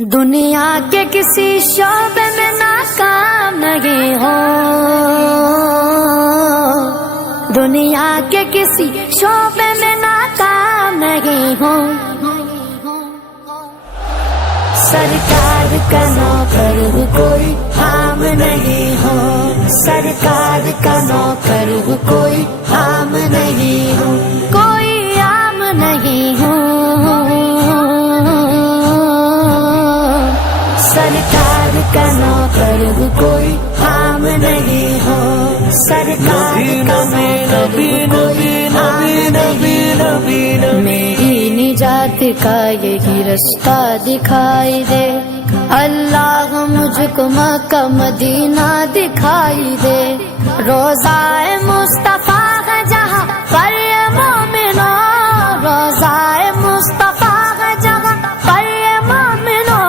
دنیا کے کسی شعبے میں ناکام نہیں ہو، دنیا کے کسی شعبے میں ناکام نہیں ہو، سرکار کا نوکر ہوں کوئی عام نہیں ہو، سرکار کا نوکر ہوں کوئی عام نہیں ہو، کوئی عام نہیں ہو، سرکار کا نوکر ہوں کوئی عام نہیں ہو، سرکار کا نوکر ہوں کوئی عام نہیں ہو، میری نجات کا یہی رستہ دکھائی دے، اللہ مجھ کو مکہ مدینہ دکھائی دے، روضہ مصطفیٰ ہے جہاں پر مومنوں، روضہ مصطفیٰ ہے جہاں پر مومنوں،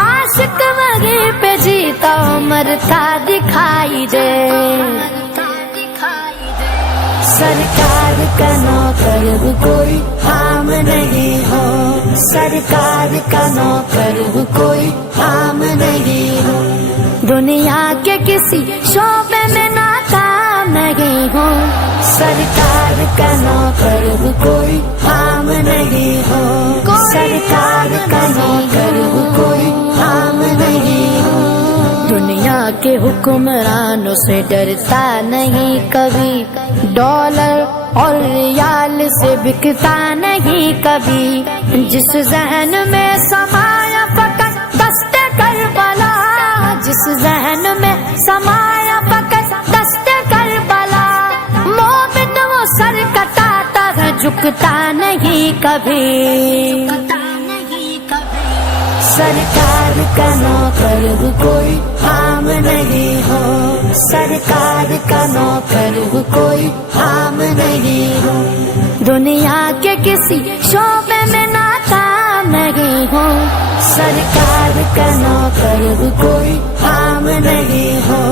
عاشق وہیں پہ جیتا مرتا دکھائی دے، سرکار کا نوکر ہوں کوئی عام نہیں ہو، سرکار کا نوکر ہوں کوئی عام نہیں ہو، دنیا کے کسی شعبے میں ناکام نہیں ہو، سرکار کا نوکر ہوں کوئی عام نہیں ہو، سرکار کا نوکر ہوں کوئی عام نہیں ہو، دنیا کے حکمرانوں سے ڈرتا نہیں کبھی، ڈالر اور ریال سے بکتا نہیں کبھی، جس ذہن میں سمایا فقط دست کربلا، جس ذہن میں سمایا فقط دست کربلا، مومن وہ سر کٹاتا ہے جھکتا نہیں کبھی، سرکار کا نوکر ہوں کوئی عام نہیں ہو، سرکار کا نوکر ہوں کوئی عام نہیں ہو، دنیا کے کسی شعبے میں ناکام نہیں ہو، سرکار کا نوکر ہوں کوئی عام نہیں ہو،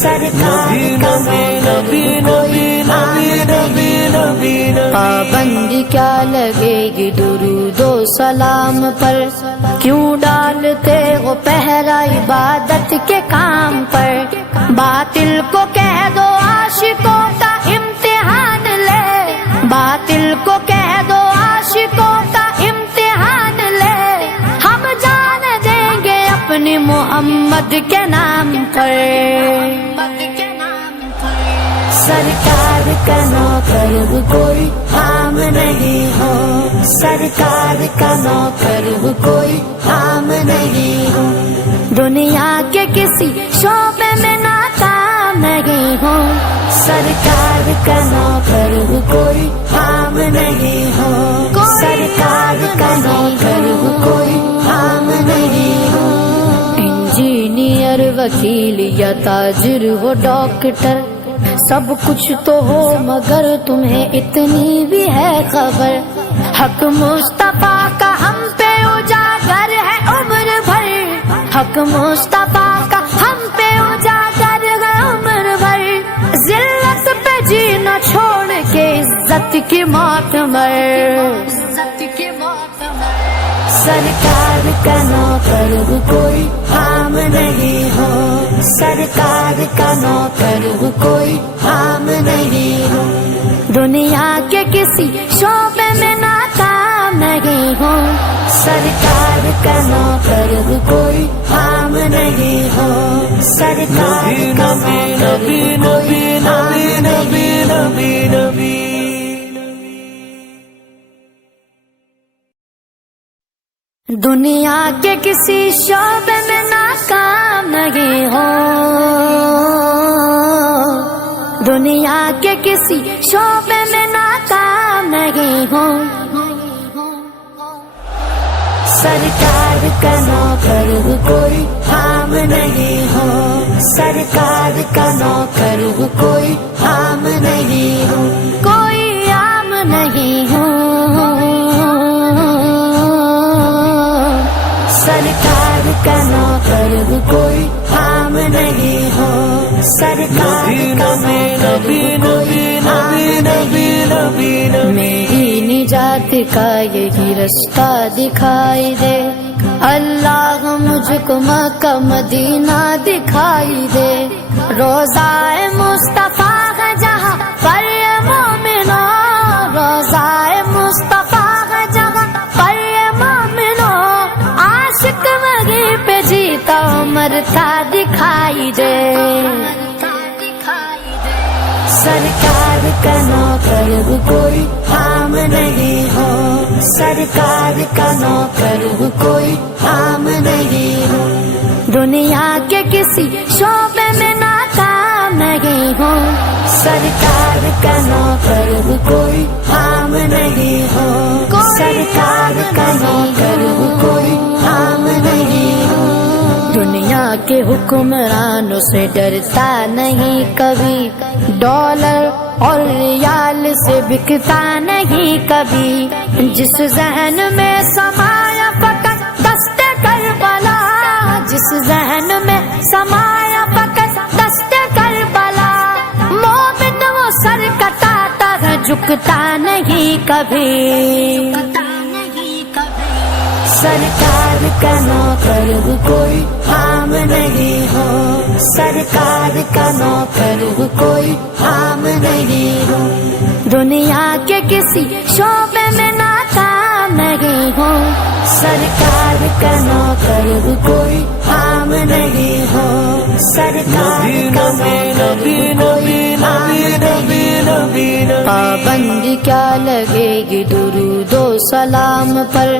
سرکار کا نوکر ہوں کوئی عام نہیں ہو، پابندی کیا لگے گی درود و سلام پر، کیوں ڈالتے ہو پہرا عبادت کے کام پر، باطل کو کہہ دو عاشقوں کا امتحان لے، باطل کو کہہ دو عاشقوں کا امتحان لے، ہم جان دیں گے اپنے محمد کے نام پر، سرکار کا نوکر ہوں کوئی عام نہیں ہو، سرکار کا نوکر ہوں کوئی عام نہیں ہو، دنیا کے کسی شعبے میں ناکام نہیں ہو، سرکار کا نوکر ہوں کوئی عام نہیں ہو، سرکار کا نوکر ہوں کوئی عام نہیں ہو، انجینئر وکیل یا تاجر ہو ڈاکٹر، سب کچھ تو ہو مگر تمہیں اتنی بھی ہے خبر، حق مصطفیٰ کا ہم پہ اجاگر ہے عمر بھر، حق مصطفیٰ کا ہم پہ اجاگر ہے عمر بھر، ذلت پہ جینا چھوڑ کے عزت کی موت مر، سرکار کا نوکر ہوں کوئی عام نہیں ہو، سرکار کا نوکر ہوں کوئی عام نہیں ہو، دنیا کے کسی شعبے میں ناکام نہیں ہو، سرکار کا نوکر ہوں کوئی عام نہیں ہو، سرکار کا نوکر ہوں کوئی عام نہیں ہو، دنیا کے کسی شعبے میں ناکام نہیں ہو، دنیا کے کسی شعبے میں ناکام نہیں ہو، سرکار کا نوکر ہوں کوئی عام نہیں ہو، سرکار کا نوکر ہوں کوئی عام نہیں ہو، کوئی عام نہیں ہو، سرکار کا نوکر ہوں کوئی عام نہیں ہو، سرکار کا نوکر ہوں کوئی عام نہیں ہو، میری نجات کا یہی رستہ دکھائی دے، اللہ مجھ کو مکہ مدینہ دکھائی دے، روضہ مصطفیٰ ہے جہاں پر یہ مومنو، روضہ مصطفیٰ ہے جہاں پر یہ مومنو، عاشق وہیں پہ جیتا مرتا دکھائی دے، سرکار کا نوکر کوئی عام نہیں ہو، سرکار کا نوکر کوئی عام نہیں ہو، دنیا کے کسی شعبے میں ناکام نہیں ہو، سرکار کا نوکر کوئی عام نہیں ہو، سرکار کا نوکر کوئی عام نہیں ہو، دنیا کے حکمرانوں سے ڈرتا نہیں کبھی، ڈالر اور ریال سے بکتا نہیں کبھی، جس ذہن میں سمایا فقط دست کربلا، جس ذہن میں سمایا فقط دست کربلا، مومن وہ سر کٹاتا ہے جھکتا نہیں کبھی، سرکار کا نوکر کوئی عام نہیں ہو، سرکار کا نوکر کوئی عام نہیں ہو، دنیا کے کسی شعبے میں ناکام نہیں ہو، سرکار کا نوکر کوئی عام نہیں ہو، سرکار کا نوکر کوئی عام نہیں ہو، پابندی کیا لگے گی درود و سلام پر،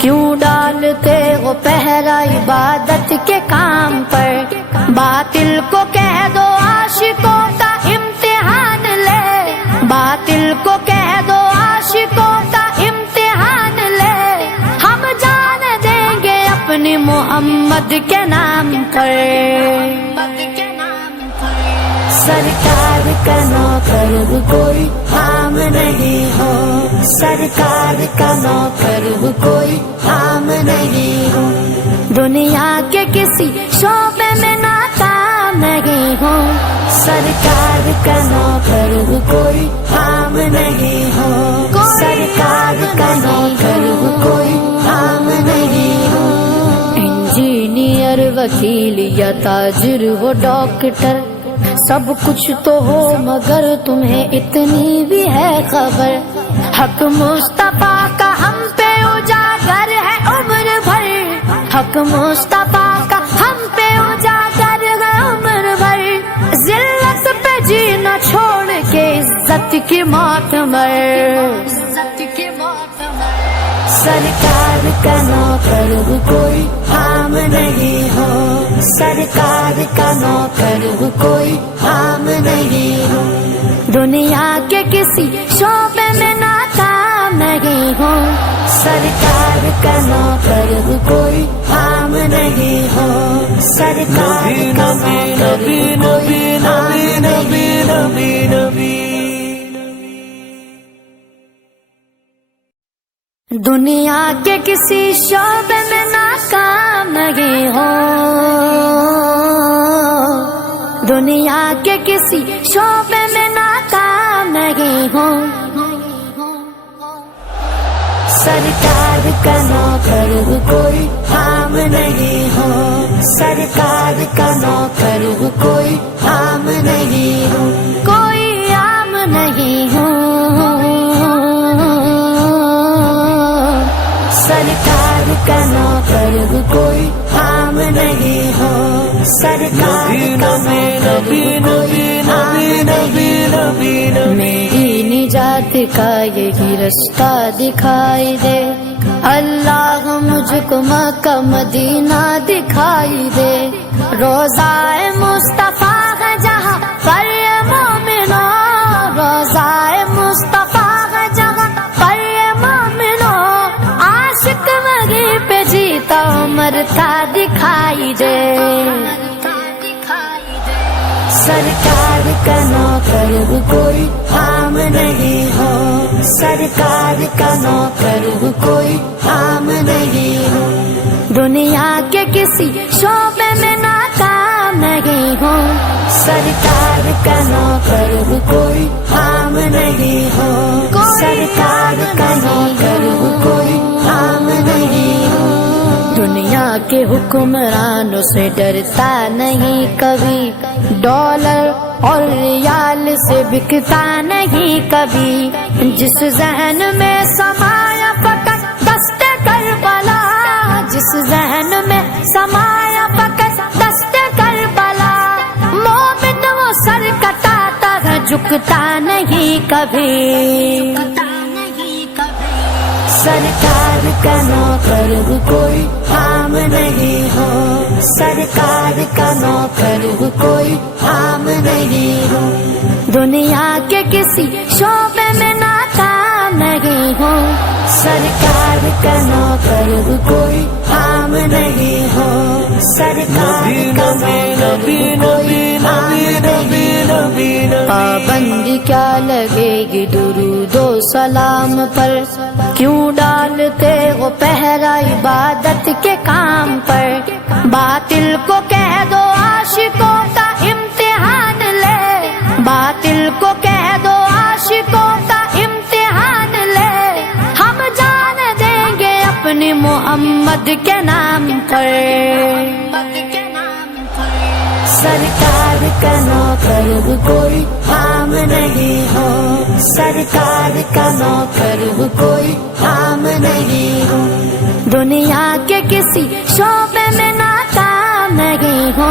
کیوں ڈالتے ہو پہرا عبادت کے کام پر، باطل کو کہہ دو عاشقوں کا امتحان لے، باطل کو کہہ دو عاشقوں کا امتحان لے، ہم جان دیں گے اپنی محمد کے نام پر، سرکار کا نوکر کوئی عام نہیں ہو، سرکار کا نوکر کوئی عام نہیں ہو، دنیا کے کسی شعبے میں ناکام نہیں ہو، سرکار کا نوکر کوئی عام نہیں ہو، سرکار کا نوکر کوئی عام نہیں ہو، انجینئر وکیل یا تاجر ہو ڈاکٹر، سب کچھ تو ہو مگر تمہیں اتنی بھی ہے خبر، حق مصطفیٰ کا ہم پہ اجاگر ہے عمر بھر، حق مصطفیٰ کا ہم پہ اجاگر ہے عمر بھر، ذلت پہ جینا چھوڑ کے عزت کی موت مر، سرکار کا نوکر کوئی عام نہیں ہو، سرکار کا نوکر کوئی عام نہیں ہو، دنیا کے کسی شعبے میں ناکام نہیں ہو، سرکار کا نوکر کوئی عام نہیں ہو، سرکار کا نوکر کوئی عام نہیں ہو، دنیا کے کسی شعبے میں ناکام نہیں ہو، دنیا کے کسی شعبے میں ناکام نہیں ہو، سرکار کا نوکر کوئی عام نہیں ہو، سرکار کا نوکر کوئی عام نہیں ہو، کوئی عام نہیں ہو، سرکار کا نوکر کوئی عام نہیں ہو، سرکار کا نوکر کوئی عام نہیں ہو، میری نجات کا یہی رستہ دکھائی دے، اللہ مجھ کو مکہ مدینہ دکھائی دے، روضہ مصطفیٰ ہے جہاں پر یہ مومنو، روضہ مصطفیٰ ہے جہاں پر یہ مومنو، عاشق وہیں پہ جیتا مرتا دکھائی دے، سرکار کا نوکر کوئی عام نہیں ہو، سرکار کا نوکر کوئی عام نہیں ہو، دنیا کے کسی شعبے میں ناکام نہیں ہو، سرکار کا نوکر کوئی عام نہیں ہو، سرکار کا نوکر کوئی عام نہیں ہو، دنیا دنیا کے حکمرانوں سے ڈرتا نہیں کبھی، ڈالر اور ریال سے بکتا نہیں کبھی، جس ذہن میں سمایا فقط دست کربلا، جس ذہن میں سمایا فقط دست کربلا، مومن وہ سر کٹاتا ہے جھکتا نہیں کبھی، سرکار کا نوکر کوئی عام نہیں ہو، سرکار کا نوکر کوئی عام نہیں ہو، دنیا کے کسی شعبے میں ناکام نہیں ہو، سرکار کا نوکر کوئی عام نہیں ہو، سرکار کا نوکر کوئی عام نہیں ہو، پابندی کیا لگے گی درود و سلام پر، کیوں ڈالتے ہو پہرا عبادت کے کام پر، باطل کو کہہ دو عاشقوں کا امتحان لے، باطل کو کہہ دو عاشقوں کا امتحان لے، ہم جان دیں گے اپنے محمد کے نام پر، سرکار کا نوکر کوئی عام نہیں ہو، سرکار کا نوکر کوئی عام نہیں ہو، دنیا کے کسی شعبے میں ناکام نہیں ہو،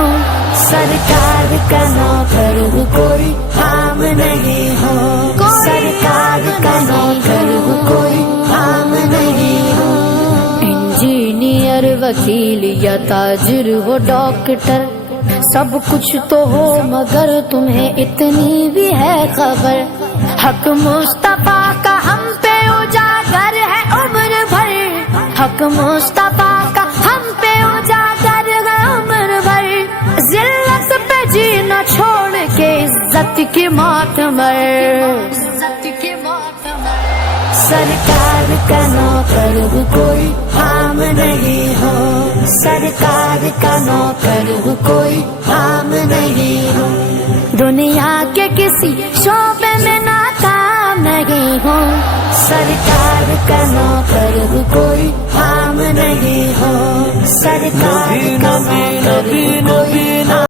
سرکار کا نوکر کوئی عام نہیں ہو، سرکار کا نوکر کوئی عام نہیں ہو، انجینئر وکیل یا تاجر ہو ڈاکٹر، سب کچھ تو ہو مگر تمہیں اتنی بھی ہے خبر، حق مصطفیٰ کا ہم پہ اجاگر ہے عمر بھر، حق مصطفیٰ کا ہم پہ اجاگر ہے عمر بھر، ذلت پہ جینا چھوڑ کے عزت کی موت مر، سرکار کا نوکر کوئی عام نہیں ہو، سرکار کا نوکر کوئی عام نہیں ہو، دنیا کے کسی شعبے میں ناکام نہیں ہو، سرکار کا نوکر کوئی عام نہیں ہو، سرکار کا نوکر کوئی